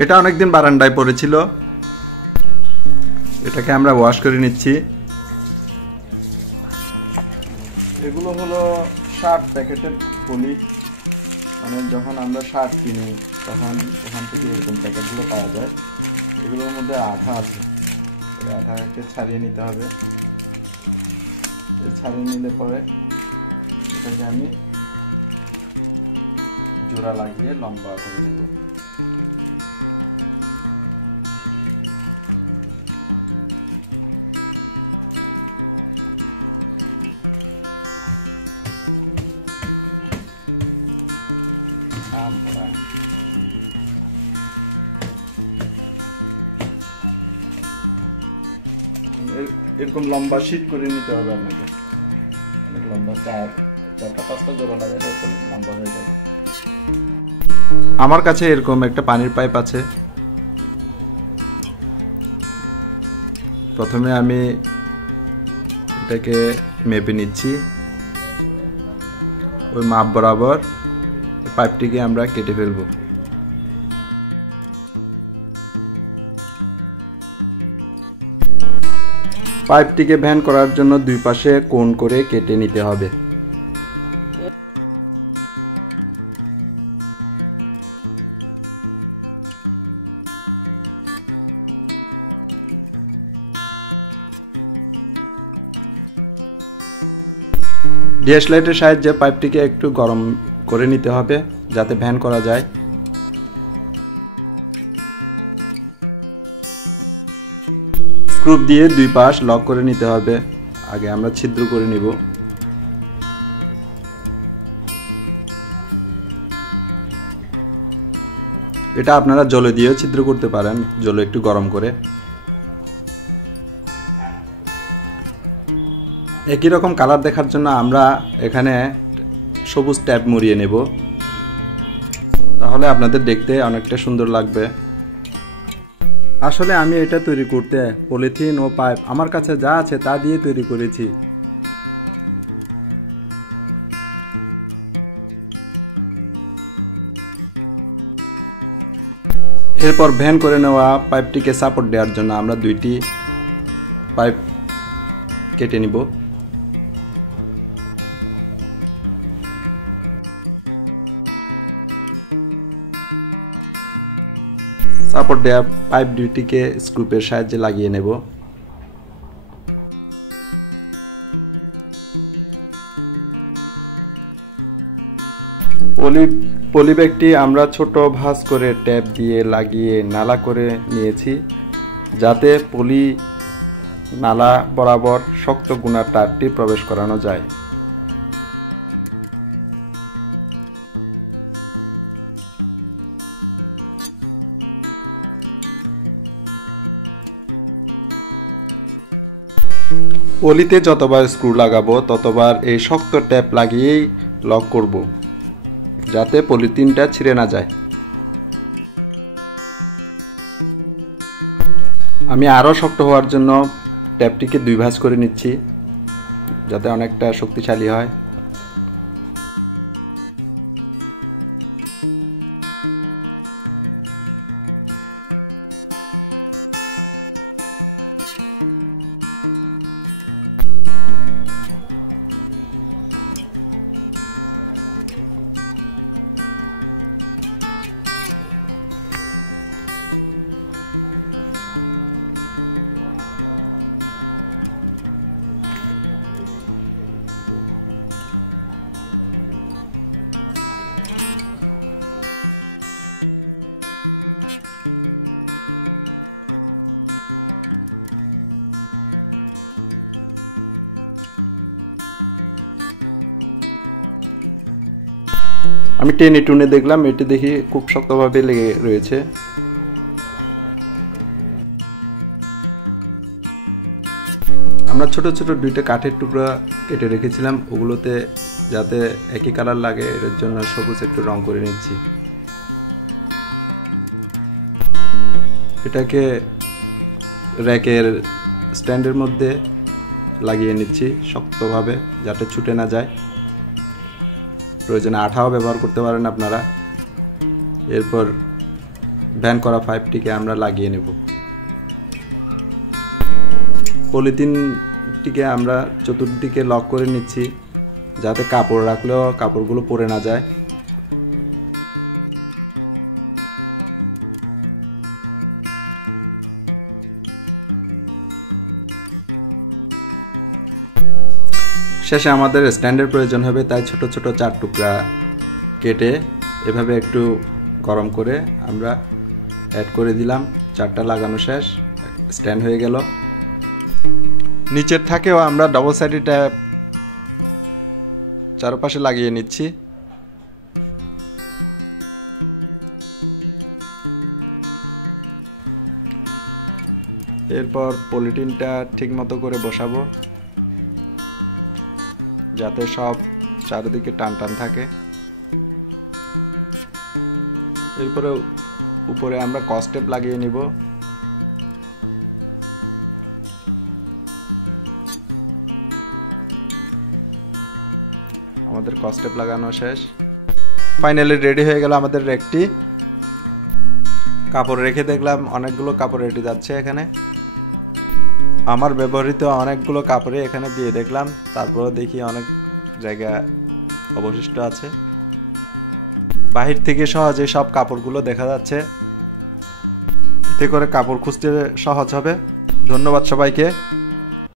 এটা অনেকদিন বারান্দায় পড়েছিল, এটাকে আমরা ওয়াশ করে নিচ্ছি। এগুলো হলো শার্ট প্যাকেটের পলি, মানে যখন আমরা শার্ট কিনি তখন ওখান থেকে এরকম প্যাকেটগুলো পাওয়া যায়। এগুলোর মধ্যে আঠা আছে, এই আঠাকে ছাড়িয়ে নিতে হবে। ছাড়িয়ে নিলে পরে এটাকে আমি জোড়া লাগিয়ে লম্বা করে নেব। এরকম লম্বা শীট করে নিতে হবে আপনাকে, অনেক লম্বা, চারটা পাঁচটা জোড়া লাগালে এরকম লম্বা হয়ে যাবে। আমার কাছে এরকম একটা পানির পাইপ আছে। প্রথমে আমি এটাকে মেপে নিচ্ছি, ওই মাপ বরাবর পাইপটিকে আমরা কেটে ফেলব। পাইপটিকে ভ্যান করার জন্য দুই পাশে কোণ করে কেটে নিতে হবে। ডিএস লাইটের সাহায্যে পাইপটিকে একটু গরম করে নিতে হবে যাতে ভ্যান করা যায়। স্ক্রু দিয়ে দুই পাশ লক করে নিতে হবে। আগে আমরা ছিদ্র করে নিব। এটা আপনারা জলে দিয়েও ছিদ্র করতে পারেন, জলে একটু গরম করে। একই রকম কালার দেখার জন্য আমরা এখানে সবুজ ট্যাপ মুড়িয়ে নেব, তাহলে আপনাদের দেখতে অনেকটা সুন্দর লাগবে। আসলে আমি এটা তৈরি করতে পলিথিন ও পাইপ আমার কাছে যা আছে তা দিয়ে তৈরি করেছি। এরপর ভ্যান করে নেওয়া পাইপটিকে সাপোর্ট দেওয়ার জন্য আমরা দুইটি পাইপ কেটে নিব। সাপোর্ট দেওয়া পাইপ দুইটিকে স্ক্রুপের সাহায্যে লাগিয়ে নেব। পলি ব্যাগটি আমরা ছোট ভাঁজ করে ট্যাপ দিয়ে লাগিয়ে নালা করে নিয়েছি, যাতে পলি নালা বরাবর শক্ত গুণার তারটি প্রবেশ করানো যায়। পলিতে যতবার স্ক্রু লাগাবো ততবার এই শক্ত ট্যাপ লাগিয়েই লক করব, যাতে পলিথিনটা ছিঁড়ে না যায়। আমি আরও শক্ত হওয়ার জন্য ট্যাপটিকে দুই ভাঁজ করে নিচ্ছি, যাতে অনেকটা শক্তিশালী হয়। আমি টেনে টুনে দেখলাম, এটি দেখি খুব শক্তভাবে লেগে রয়েছে। আমরা ছোট ছোট দুইটা কাঠের টুকরা কেটে রেখেছিলাম, ওগুলোতে যাতে একই কালার লাগে এর জন্য সবুজ একটু রং করে নিচ্ছি। এটাকে র্যাকের স্ট্যান্ডের মধ্যে লাগিয়ে নিচ্ছি শক্তভাবে, যাতে ছুটে না যায়। প্রয়োজনে আঠাও ব্যবহার করতে পারেন আপনারা। এরপর ভ্যান করা পাইপটিকে আমরা লাগিয়ে নেব। পলিথিনটিকে আমরা চতুর্দিকে লক করে নিচ্ছি, যাতে কাপড় রাখলেও কাপড়গুলো পরে না যায়। শেষে আমাদের স্ট্যান্ডের প্রয়োজন হবে, তাই ছোট ছোট 4 টুকরা কেটে এভাবে একটু গরম করে আমরা অ্যাড করে দিলাম। 4টা লাগানো শেষ, স্ট্যান্ড হয়ে গেল। নিচের থাকেও আমরা ডবল সাইডেড ট্যাপ চারপাশে লাগিয়ে নিচ্ছি। এরপর পলিথিনটা ঠিক মতো করে বসাবো, যাতে সব চারিদিকে টান টান থাকে। এরপরে উপরে আমরা কস টেপ লাগিয়ে নিব। আমাদের কস টেপ লাগানো শেষ। ফাইনালি রেডি হয়ে গেল আমাদের রেকটি। কাপড় রেখে দেখলাম অনেকগুলো কাপড় রেডি যাচ্ছে এখানে। আমার ব্যবহৃত অনেকগুলো কাপড়ে এখানে দিয়ে দেখলাম, তারপরে দেখি অনেক জায়গা অবশিষ্ট আছে। বাহির থেকে সহজে সব কাপড়গুলো দেখা যাচ্ছে, এতে করে কাপড় খুঁজতে সহজ হবে। ধন্যবাদ সবাইকে।